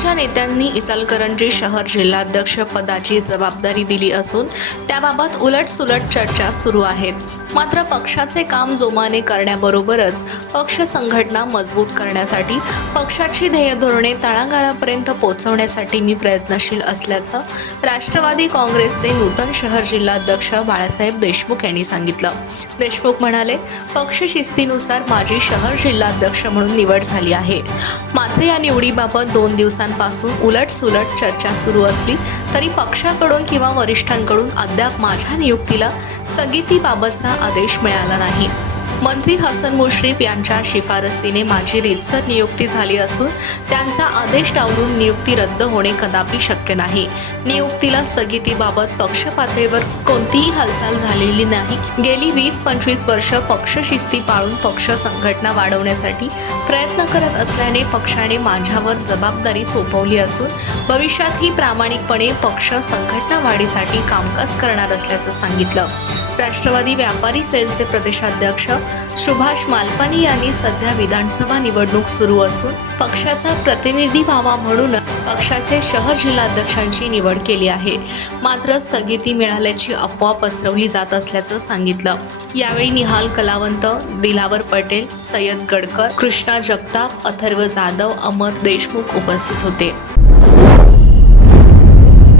पक्षाच्या नेत्यांनी इचलकरंजी शहर जिल्हाध्यक्ष पदाची जबाबदारी दिली असून त्याबाबत उलटसुलट चर्चा सुरू आहेत मात्र पक्षाचे काम जोमाने करण्याबरोबरच पक्ष संघटना मजबूत करण्यासाठी पक्षाची ध्येय धोरणे तळागाळापर्यंत पोहोचवण्यासाठी मी प्रयत्नशील असल्याचं राष्ट्रवादी काँग्रेसचे नूतन शहर जिल्हाध्यक्ष बाळासाहेब देशमुख यांनी सांगितलं. देशमुख म्हणाले पक्ष शिस्तीनुसार माझी शहर जिल्हाध्यक्ष म्हणून निवड झाली आहे. मात्र या निवडीबाबत दोन दिवसांपासून उलटसुलट चर्चा सुरू असली तरी पक्षाकडून किंवा वरिष्ठांकडून अद्याप माझ्या नियुक्तीला स्थगितीबाबतचा आदेश मिळाला नाही. मंत्री हसन मुश्रीफ यांच्या शिफारसीने माझी रीतसर नियुक्ती झाली असून त्यांचा आदेश डावलून नियुक्ती रद्द होणे कदापि शक्य नाही. नियुक्तीला स्थगितीबाबत पक्ष पातळीवर कोणतीही हालचाल झालेली नाही. गेली वीस पंचवीस वर्ष पक्ष शिस्ती पाळून पक्ष संघटना वाढवण्यासाठी प्रयत्न करत असल्याने पक्षाने माझ्यावर जबाबदारी सोपवली असून भविष्यातही प्रामाणिकपणे पक्ष संघटना वाढीसाठी कामकाज करणार असल्याचं सांगितलं. राष्ट्रवादी व्यापारी सेलचे प्रदेशाध्यक्ष सुभाष मालपानी यांनी सध्या विधानसभा निवडणूक सुरू असून पक्षाचा प्रतिनिधी व्हावा म्हणून पक्षाचे शहर जिल्हाध्यक्षांची निवड केली आहे. मात्र स्थगिती मिळाल्याची अफवा पसरवली जात असल्याचं सांगितलं. यावेळी निहाल कलावंत दिलावर पटेल सय्यद गडकर कृष्णा जगताप अथर्व जाधव अमर देशमुख उपस्थित होते.